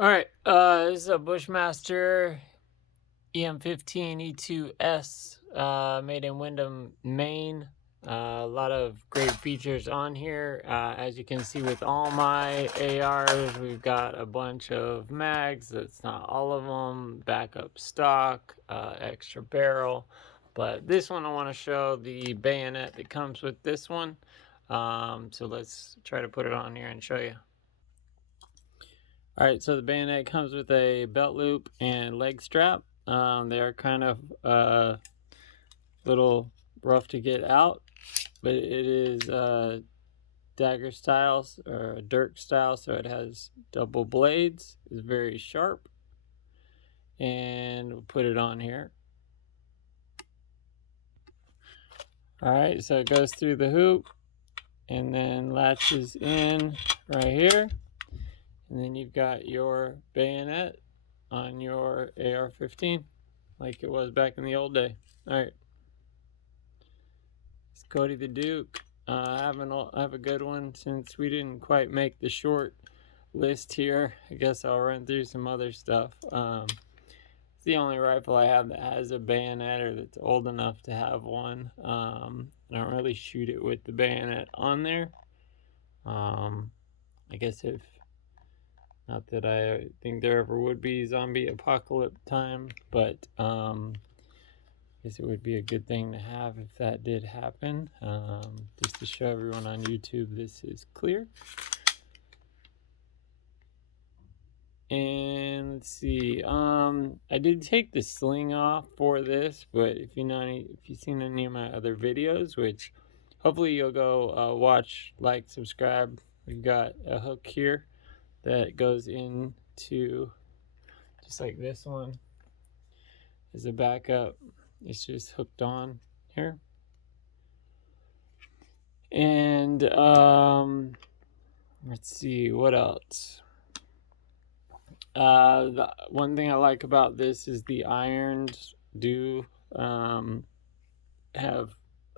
All right, this is a Bushmaster EM-15 E2S, made in Wyndham, Maine. A lot of great features on here. As you can see with all my ARs, we've got a bunch of mags. That's not all of them. Backup stock, extra barrel. But this one I want to show the bayonet that comes with this one. So let's try to put it on here and show you. Alright, so the bayonet comes with a belt loop and leg strap. They are kind of little rough to get out, but it is dagger style or dirk style, so it has double blades. It's very sharp, and we'll put it on here. Alright, so it goes through the hoop and then latches in right here, and then you've got your bayonet on your AR-15 like it was back in the old day. Alright, it's Cody the Duke. I have a good one. Since we didn't quite make the short list here, I guess I'll run through some other stuff. It's the only rifle I have that has a bayonet or that's old enough to have one. I don't really shoot it with the bayonet on there. I guess if not that I think there ever would be zombie apocalypse time, but I guess it would be a good thing to have if that did happen. Just to show everyone on YouTube this is clear. And let's see, I did take the sling off for this, but if you've seen any of my other videos, which hopefully you'll go watch, like, subscribe. We've got a hook here that goes into, just like this one, as a backup. It's just hooked on here. And let's see, what else? The one thing I like about this is the irons do have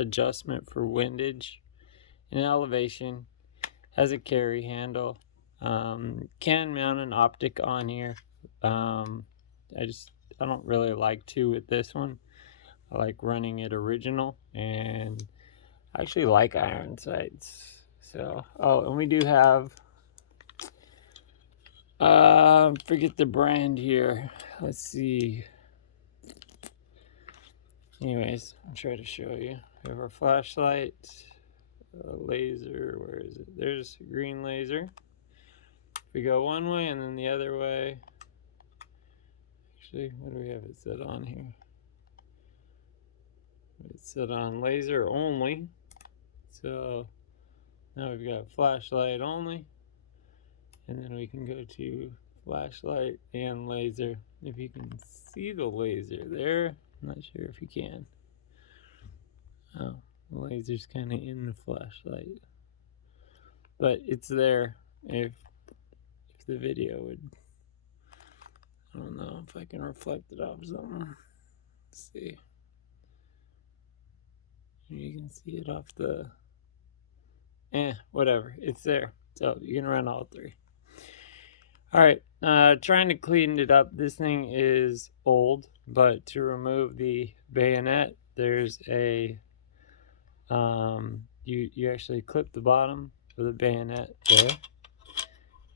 adjustment for windage and elevation. Has a carry handle. Can mount an optic on here. I don't really like to with this one. I like running it original, and I actually like iron sights. So, oh, and we do have, forget the brand here. Let's see. Anyways, I'll try to show you. We have our flashlight, laser. Where is it? There's a green laser. We go one way and then the other way. Actually, what do we have it set on here? It's set on laser only. So now we've got flashlight only, and then we can go to flashlight and laser. If you can see the laser there, I'm not sure if you can. Oh, the laser's kind of in the flashlight, but it's there. If the video would, I don't know if I can reflect it off something. Let's see. You can see it off the, whatever, it's there. So you can run all three. All right, trying to clean it up. This thing is old, but to remove the bayonet, there's a, you actually clip the bottom of the bayonet there,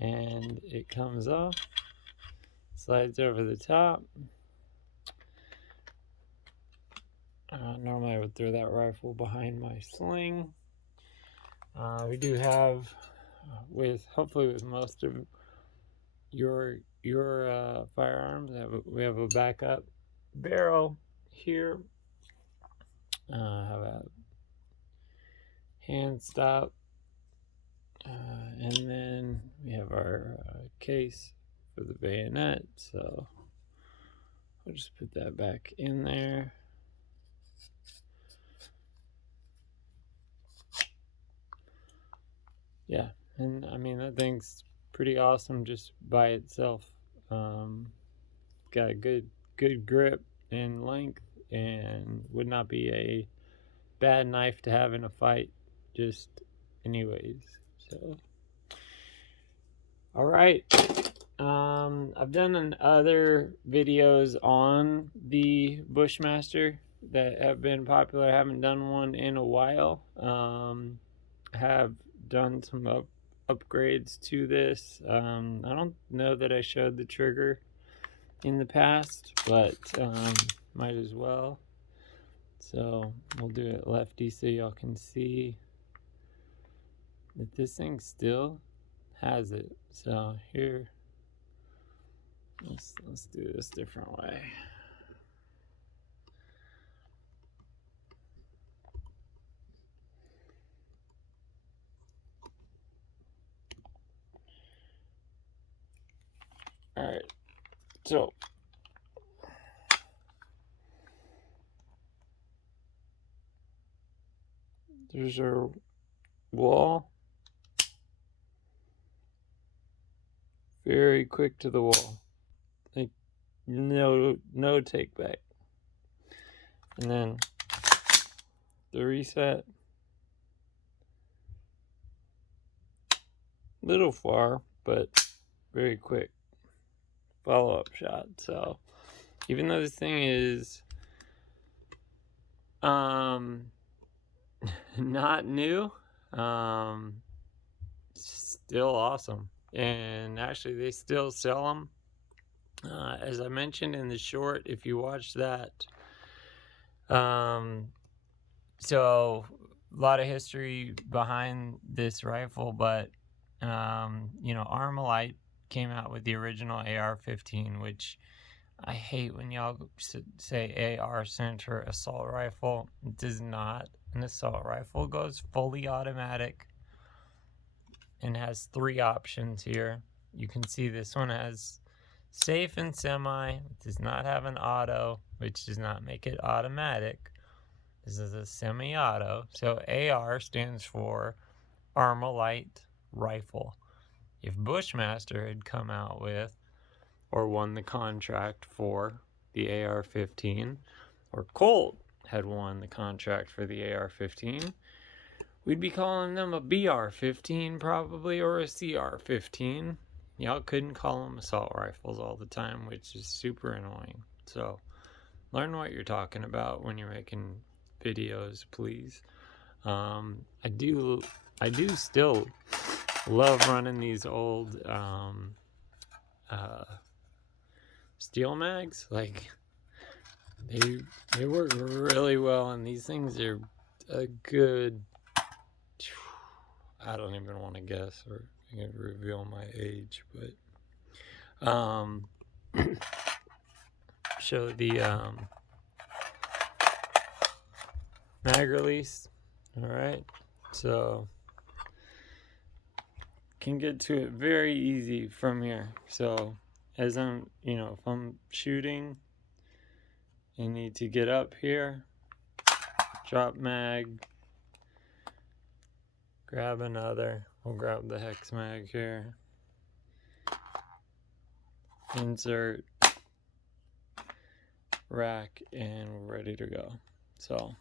and it comes off, slides over the top. Normally I would throw that rifle behind my sling. We do have, hopefully with most of your firearms, we have a backup barrel here. Have a hand stop, and then we have our case for the bayonet. So I'll just put that back in there. Yeah, and I mean, that thing's pretty awesome just by itself. Got a good grip and length, and would not be a bad knife to have in a fight, just anyways. So, all right, I've done other videos on the Bushmaster that have been popular. I haven't done one in a while. Have done some upgrades to this. I don't know that I showed the trigger in the past, but might as well. So we'll do it lefty so y'all can see that this thing still has it. So here, let's do this different way. All right, so there's our wall. Very quick to the wall. Like no take back. And then the reset. Little far, but very quick follow-up shot. So even though this thing is not new, still awesome. And actually they still sell them. As I mentioned in the short, if you watch that, so a lot of history behind this rifle, but you know, Armalite came out with the original AR-15, which I hate when y'all say AR stands for assault rifle. It does not. An assault rifle goes fully automatic and has 3 options here. You can see this one has safe and semi. It does not have an auto, which does not make it automatic. This is a semi-auto. So AR stands for Armalite rifle. If Bushmaster had come out with or won the contract for the AR-15, or Colt had won the contract for the AR-15, we'd be calling them a BR-15 probably, or a CR-15. Y'all couldn't call them assault rifles all the time, which is super annoying. So learn what you're talking about when you're making videos, please. I do still love running these old steel mags. Like they work really well, and these things are a good, I don't even want to guess or reveal my age, but show the mag release. All right, so can get to it very easy from here. So as I'm, you know, if I'm shooting, I need to get up here, drop mag, grab another. We'll grab the hex mag here, insert, rack, and we're ready to go. So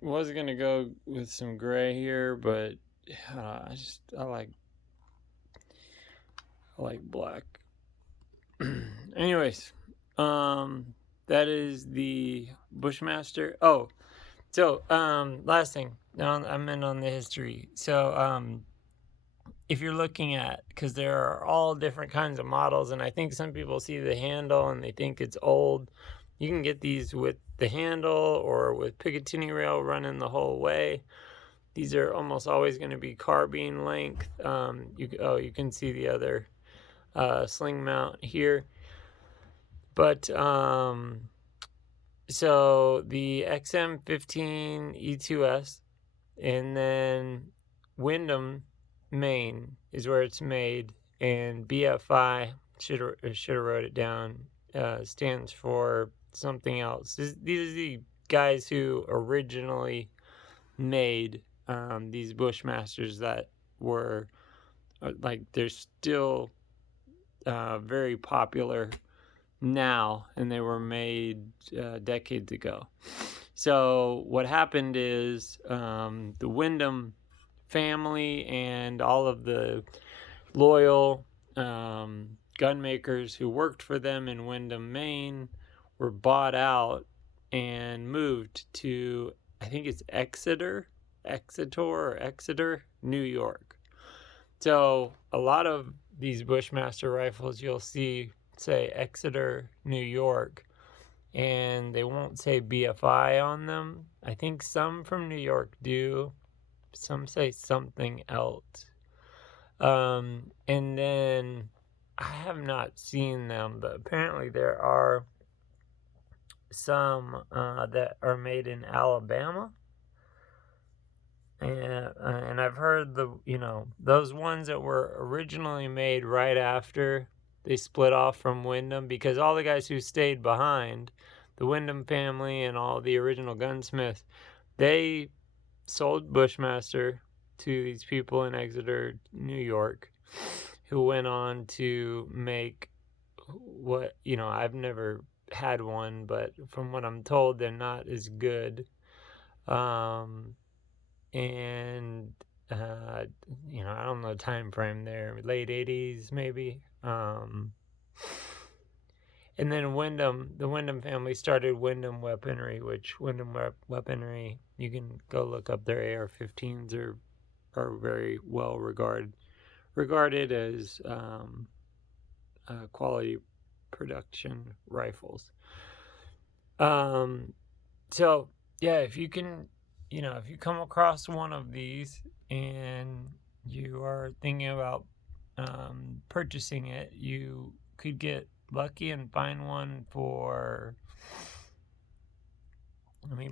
was gonna go with some gray here, but I like black. Anyways, that is the Bushmaster. Oh, so last thing, I'm in on the history. So if you're looking at, because there are all different kinds of models, and I think some people see the handle and they think it's old. You can get these with the handle or with Picatinny rail running the whole way. These are almost always going to be carbine length. You can see the other sling mount here. But so the XM-15 E2S, and then Windham ME is where it's made, and B.F.I, should have wrote it down, stands for something else. These are the guys who originally made these Bushmasters that were like, they're still very popular now, and they were made decades ago. So what happened is the Wyndham family and all of the loyal gun makers who worked for them in Windham, Maine, were bought out and moved to, I think it's Exeter, New York. So a lot of these Bushmaster rifles you'll see say Exeter, New York, and they won't say B.F.I on them. I think some from New York do. Some say something else. And then I have not seen them, but apparently there are some that are made in Alabama. And I've heard those ones that were originally made right after they split off from Wyndham, because all the guys who stayed behind, the Wyndham family and all the original gunsmiths, they sold Bushmaster to these people in Exeter, New York, who went on to make what, I've never had one, but from what I'm told, they're not as good. And I don't know the time frame there, late 80s maybe. And then the Wyndham family started Wyndham Weaponry, which Wyndham Weaponry, you can go look up their AR-15s, are very well regarded as quality production rifles. So yeah, if you can, if you come across one of these and you are thinking about purchasing it, you could get lucky and find one for,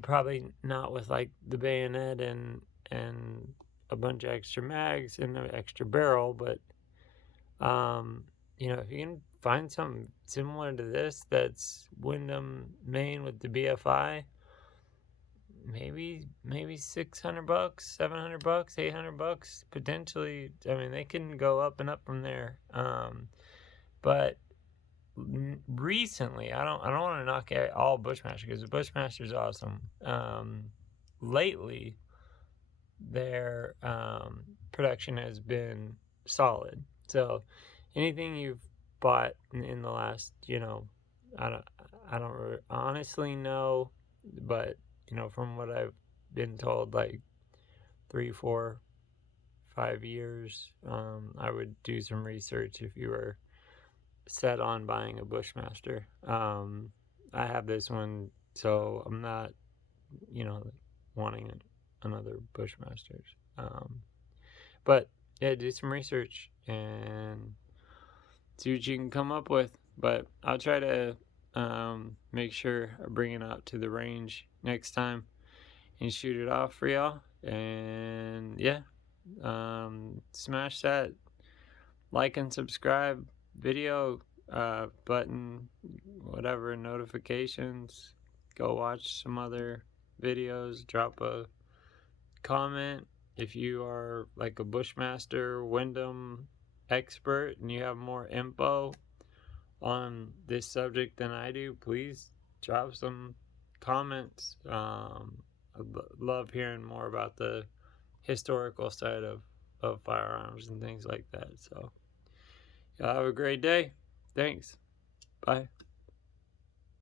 probably not with like the bayonet and a bunch of extra mags and an extra barrel, but if you can find something similar to this that's Windham, Maine with the B.F.I, maybe $600, $700, $800 potentially. They can go up and up from there. But recently, I don't want to knock out all Bushmaster, because the Bushmaster's awesome. Lately, their production has been solid. So anything you've bought in the last, I don't honestly know, but from what I've been told, like 3, 4, 5 years, I would do some research if you were set on buying a Bushmaster. I have this one, so I'm not, wanting another Bushmasters. But yeah, do some research and see what you can come up with. But I'll try to make sure I bring it out to the range next time and shoot it off for y'all. And yeah, smash that like and subscribe video button, whatever, notifications. Go watch some other videos, drop a comment if you are like a Bushmaster Wyndham expert and you have more info on this subject than I do. Please drop some comments. I love hearing more about the historical side of firearms and things like that. So y'all have a great day. Thanks. Bye.